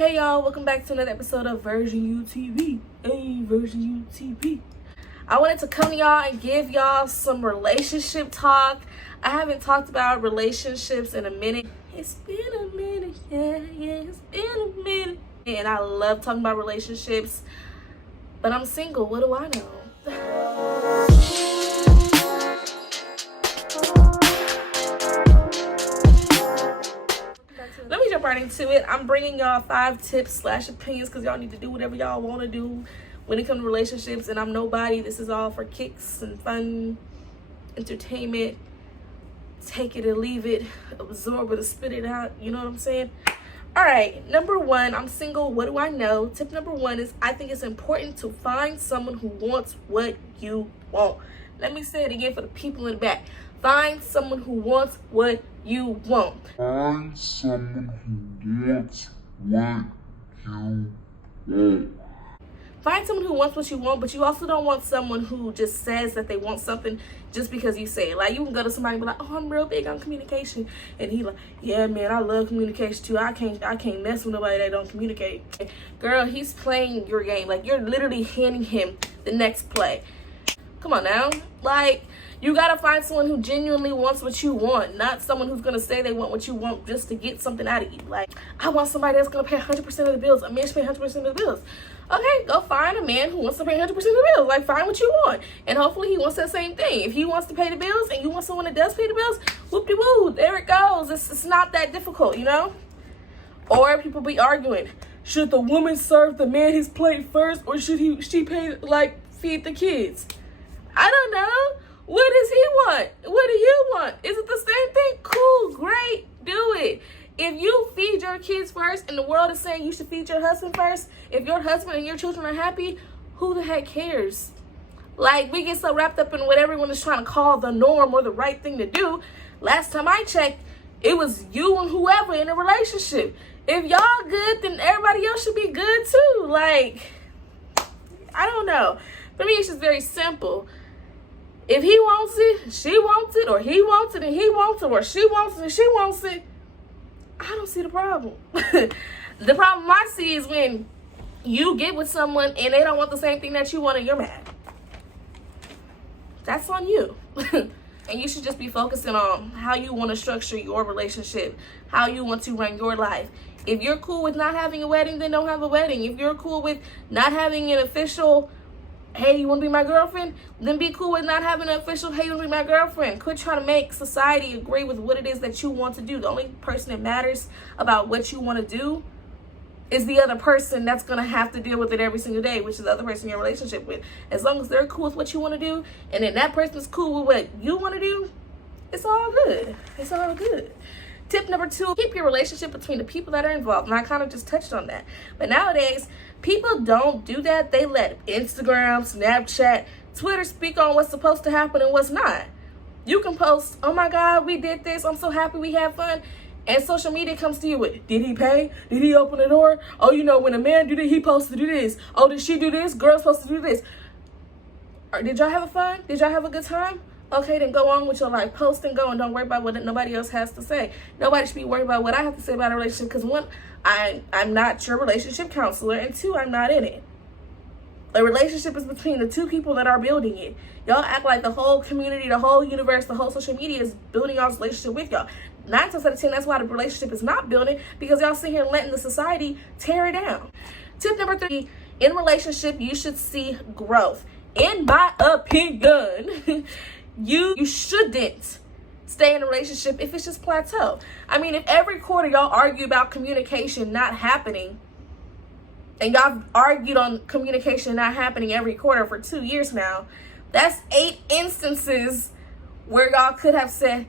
Hey y'all, welcome back to another episode of VersionU TV. Hey, VersionU TV. I wanted to come to y'all and give y'all some relationship talk. I haven't talked about relationships in a minute. It's been a minute, yeah, it's been a minute. And I love talking about relationships, but I'm single, what do I know? Let me jump right into it. I'm bringing y'all 5 tips / opinions because y'all need to do whatever y'all want to do when it comes to relationships, and I'm nobody. This is all for kicks and fun, entertainment. Take it or leave it, absorb it or spit it out, you know what I'm saying? All right, number 1, I'm single, what do I know? Tip number 1 is I think it's important to find someone who wants what you want. Let me say it again for the people in the back. Find someone who wants what you want. Find someone who wants what you want. Find someone who wants what you want, but you also don't want someone who just says that they want something just because you say it. Like, you can go to somebody and be like, oh, I'm real big on communication. And he like, yeah, man, I love communication too. I can't mess with nobody that don't communicate. Girl, he's playing your game. Like, you're literally handing him the next play. Come on now. Like, you gotta find someone who genuinely wants what you want, not someone who's gonna say they want what you want just to get something out of you. Like, I want somebody that's gonna pay 100% of the bills. A man should pay 100% of the bills. Okay, go find a man who wants to pay 100% of the bills. Like, find what you want. And hopefully he wants that same thing. If he wants to pay the bills and you want someone that does pay the bills, whoop-de-woo, there it goes. It's not that difficult, you know? Or people be arguing, should the woman serve the man his plate first, or should she pay, like, feed the kids? I don't know. What does he want? What do you want? Is it the same thing? Cool, great, do it. If you feed your kids first and the world is saying you should feed your husband first, if your husband and your children are happy, who the heck cares? Like, we get so wrapped up in what everyone is trying to call the norm or the right thing to do. Last time I checked, it was you and whoever in a relationship. If y'all good, then everybody else should be good too. Like, I don't know. For me, it's just very simple. If he wants it, she wants it, or he wants it and he wants it, or she wants it and she wants it, I don't see the problem. The problem I see is when you get with someone and they don't want the same thing that you want and you're mad. That's on you. And you should just be focusing on how you want to structure your relationship, how you want to run your life. If you're cool with not having a wedding, then don't have a wedding. If you're cool with not having an official, hey, you want to be my girlfriend? Then be cool with not having an official, hey, you want to be my girlfriend. Quit trying to make society agree with what it is that you want to do. The only person that matters about what you want to do is the other person that's going to have to deal with it every single day, which is the other person you're in a relationship with. As long as they're cool with what you want to do, and then that person's cool with what you want to do, it's all good. It's all good. Tip number 2, keep your relationship between the people that are involved. And I kind of just touched on that. But nowadays, people don't do that. They let Instagram, Snapchat, Twitter speak on what's supposed to happen and what's not. You can post, oh my God, we did this. I'm so happy we had fun. And social media comes to you with, did he pay? Did he open the door? Oh, you know, when a man do this, he supposed to do this. Oh, did she do this? Girl's supposed to do this. Or, did y'all have fun? Did y'all have a good time? Okay, then go on with your life. Post and go, and don't worry about what nobody else has to say. Nobody should be worried about what I have to say about a relationship, because 1, I'm not your relationship counselor, and 2, I'm not in it. A relationship is between the 2 people that are building it. Y'all act like the whole community, the whole universe, the whole social media is building y'all's relationship with y'all. 9 times out of 10, that's why the relationship is not building, because y'all sit here letting the society tear it down. Tip number 3, in a relationship, you should see growth. In my opinion, you shouldn't stay in a relationship if it's just plateau. I mean, if every quarter y'all argue about communication not happening, and y'all argued on communication not happening every quarter for 2 years now, that's 8 instances where y'all could have said,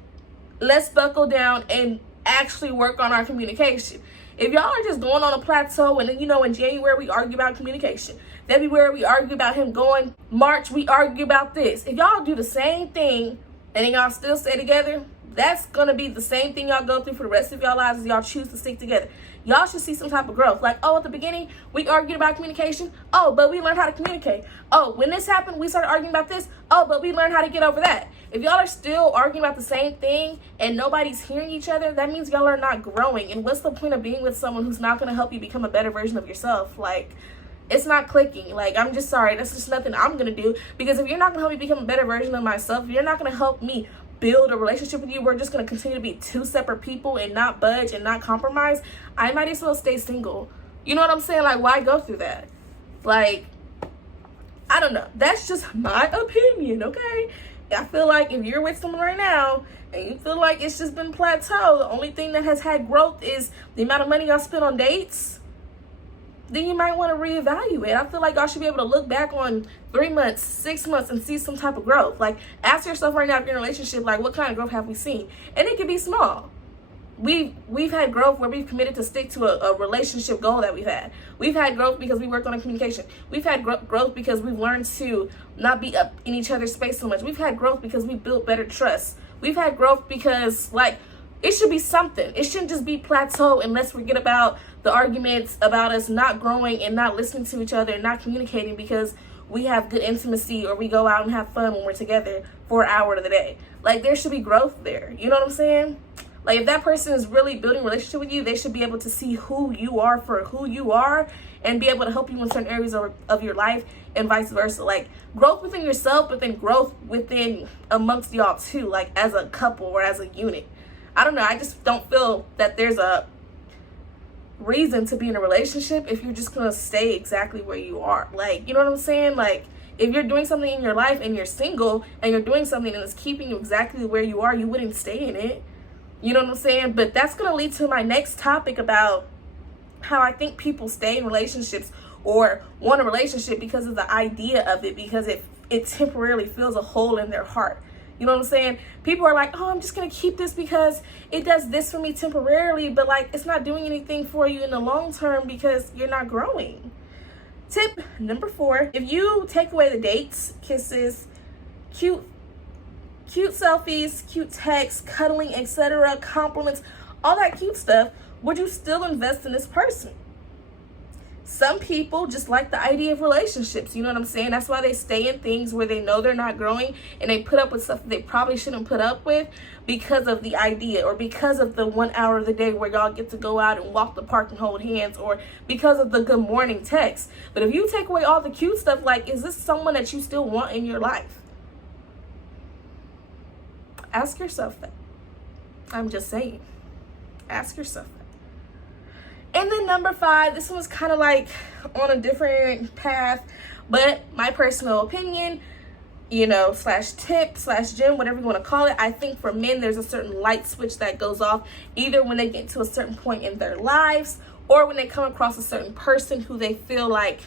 let's buckle down and actually work on our communication. If y'all are just going on a plateau, and then, you know, in January we argue about communication, February we argue about him going, March we argue about this. If y'all do the same thing and then y'all still stay together, that's gonna be the same thing y'all go through for the rest of y'all lives as y'all choose to stick together. Y'all should see some type of growth. Like, oh, at the beginning, we argued about communication. Oh, but we learned how to communicate. Oh, when this happened, we started arguing about this. Oh, but we learned how to get over that. If y'all are still arguing about the same thing and nobody's hearing each other, that means y'all are not growing. And what's the point of being with someone who's not gonna help you become a better version of yourself? Like, it's not clicking. Like, I'm just sorry. That's just nothing I'm gonna do. Because if you're not gonna help me become a better version of myself, if you're not gonna help me build a relationship with you, we're just going to continue to be two separate people and not budge and not compromise, I might as well stay single. You know what I'm saying? Like, why go through that? Like, I don't know. That's just my opinion, okay? I feel like if you're with someone right now and you feel like it's just been plateau, the only thing that has had growth is the amount of money y'all spend on dates, then you might want to reevaluate. I feel like y'all should be able to look back on 3 months, 6 months, and see some type of growth. Like, ask yourself right now, if you're in a relationship, like, what kind of growth have we seen? And it can be small. We've had growth where we've committed to stick to a relationship goal that we've had. We've had growth because we worked on a communication. We've had growth because we've learned to not be up in each other's space so much. We've had growth because we built better trust. We've had growth because, like, it should be something. It shouldn't just be plateau, and let's forget about the arguments about us not growing and not listening to each other and not communicating because we have good intimacy or we go out and have fun when we're together for an hour of the day. Like, there should be growth there. You know what I'm saying? Like, if that person is really building a relationship with you, they should be able to see who you are for who you are and be able to help you in certain areas of your life and vice versa. Like, growth within yourself, but then growth within amongst y'all too, like as a couple or as a unit. I don't know. I just don't feel that there's a reason to be in a relationship if you're just gonna stay exactly where you are. Like, you know what I'm saying? Like, if you're doing something in your life and you're single and you're doing something and it's keeping you exactly where you are, you wouldn't stay in it. You know what I'm saying? But that's gonna lead to my next topic about how I think people stay in relationships or want a relationship because of the idea of it, because it temporarily fills a hole in their heart. You know what I'm saying? People are like, oh, I'm just going to keep this because it does this for me temporarily, but like, it's not doing anything for you in the long term because you're not growing. Tip number 4, if you take away the dates, kisses, cute selfies, cute texts, cuddling, etc., compliments, all that cute stuff, would you still invest in this person? Some people just like the idea of relationships. You know what I'm saying? That's why they stay in things where they know they're not growing and they put up with stuff that they probably shouldn't put up with because of the idea, or because of the 1 hour of the day where y'all get to go out and walk the park and hold hands, or because of the good morning text. But if you take away all the cute stuff, like, is this someone that you still want in your life? Ask yourself that. I'm just saying. Ask yourself that. And then number 5, this one was kind of like on a different path, but my personal opinion, you know, slash tip, slash gem, whatever you want to call it. I think for men, there's a certain light switch that goes off either when they get to a certain point in their lives or when they come across a certain person who they feel like,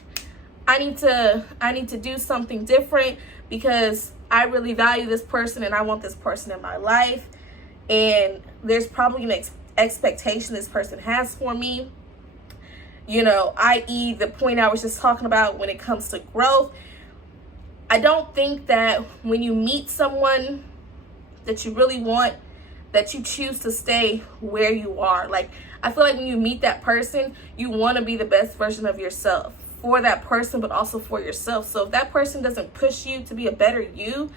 I need to do something different because I really value this person and I want this person in my life. And there's probably an expectation this person has for me, you know, i.e. the point I was just talking about when it comes to growth. I don't think that when you meet someone that you really want, that you choose to stay where you are. Like, I feel like when you meet that person, you want to be the best version of yourself for that person, but also for yourself. So if that person doesn't push you to be a better you,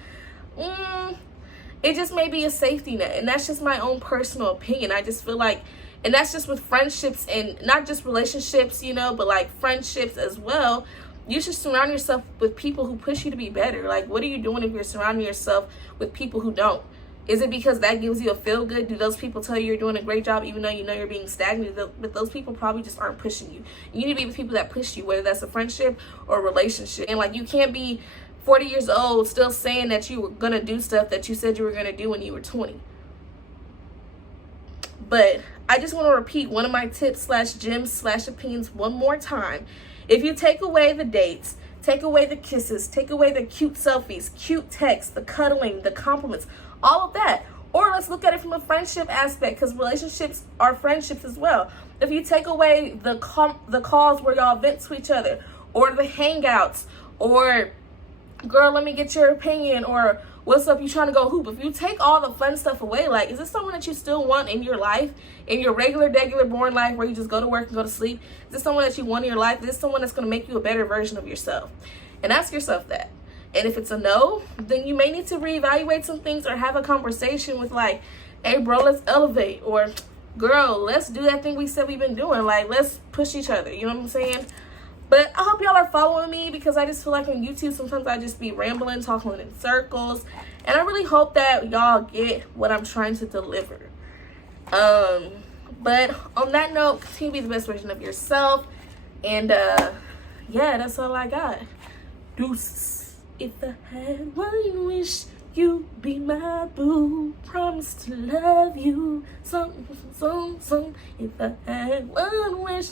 it just may be a safety net. And that's just my own personal opinion. I just feel like, and that's just with friendships and not just relationships, you know, but like friendships as well. You should surround yourself with people who push you to be better. Like, what are you doing if you're surrounding yourself with people who don't? Is it because that gives you a feel good? Do those people tell you you're doing a great job even though you know you're being stagnant? But those people probably just aren't pushing you. You need to be with people that push you, whether that's a friendship or a relationship. And like, you can't be 40 years old still saying that you were going to do stuff that you said you were going to do when you were 20. But I just want to repeat one of my tips slash gems slash opinions one more time. If you take away the dates, take away the kisses, take away the cute selfies, cute texts, the cuddling, the compliments, all of that. Or let's look at it from a friendship aspect, because relationships are friendships as well. If you take away the calls where y'all vent to each other, or the hangouts, or girl, let me get your opinion, or What's up? You trying to go hoop? If you take all the fun stuff away, like, is this someone that you still want in your life, in your regular, boring life where you just go to work and go to sleep? Is this someone that you want in your life? Is this someone that's going to make you a better version of yourself? And ask yourself that. And if it's a no, then you may need to reevaluate some things or have a conversation with like, hey bro, let's elevate, or girl, let's do that thing we said we've been doing. Like, let's push each other. You know what I'm saying? But I hope y'all are following me, because I just feel like on YouTube sometimes I just be rambling, talking in circles. And I really hope that y'all get what I'm trying to deliver. But on that note, continue to be the best version of yourself. And yeah, that's all I got. Deuces. If I had one wish, you'd be my boo. Promise to love you. If I had one wish,